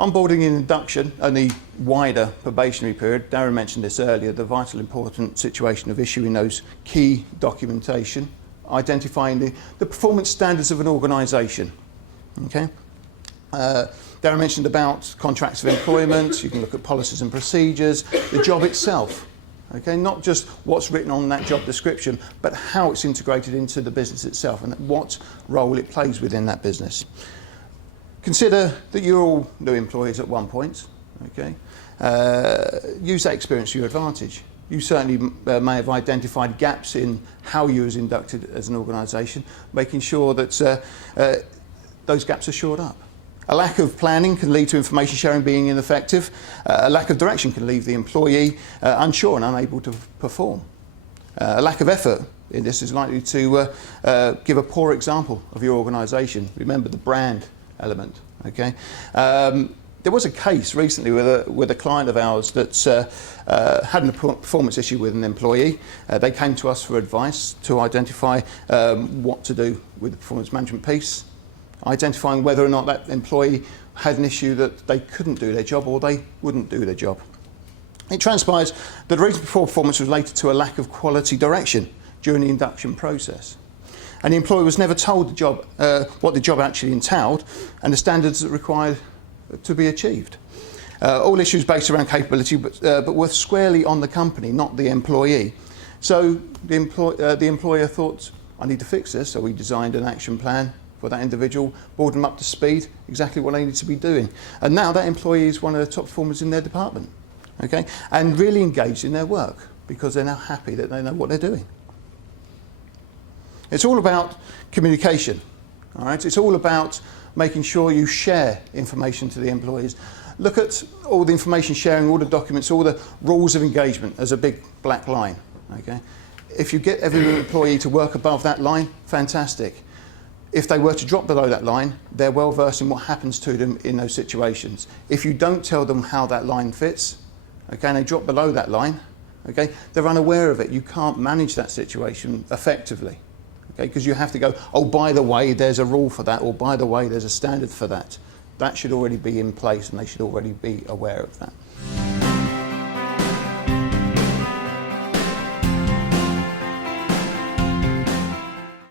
Onboarding in induction and the wider probationary period, Darren mentioned this earlier, the vital important situation of issuing those key documentation, identifying the performance standards of an organisation. Okay? Darren mentioned about contracts of employment. You can look at policies and procedures, the job itself. Okay? Not just what's written on that job description, but how it's integrated into the business itself and what role it plays within that business. Consider that you're all new employees at one point. Okay? Use that experience to your advantage. You certainly may have identified gaps in how you was inducted as an organisation, making sure that those gaps are shored up. A lack of planning can lead to information sharing being ineffective. A lack of direction can leave the employee unsure and unable to perform. A lack of effort in this is likely to give a poor example of your organisation. Remember the brand element. Okay. There was a case recently with a client of ours that had a performance issue with an employee. They came to us for advice to identify what to do with the performance management piece, identifying whether or not that employee had an issue that they couldn't do their job or they wouldn't do their job. It transpires that the reason for poor performance was related to a lack of quality direction during the induction process. And the employee was never told the job, what the job actually entailed and the standards that required to be achieved. All issues based around capability, but were squarely on the company, not the employee. So the employer thought, I need to fix this, so we designed an action plan for that individual, brought them up to speed, exactly what they need to be doing. And now that employee is one of the top performers in their department, okay? And really engaged in their work because they're now happy that they know what they're doing. It's all about communication, all right? It's all about making sure you share information to the employees. Look at all the information sharing, all the documents, all the rules of engagement as a big black line, okay? If you get every employee to work above that line, fantastic. If they were to drop below that line, they're well versed in what happens to them in those situations. If you don't tell them how that line fits, okay, and they drop below that line, okay, they're unaware of it. You can't manage that situation effectively. Okay, because you have to go, oh, by the way, there's a rule for that, or by the way, there's a standard for that. That should already be in place and they should already be aware of that.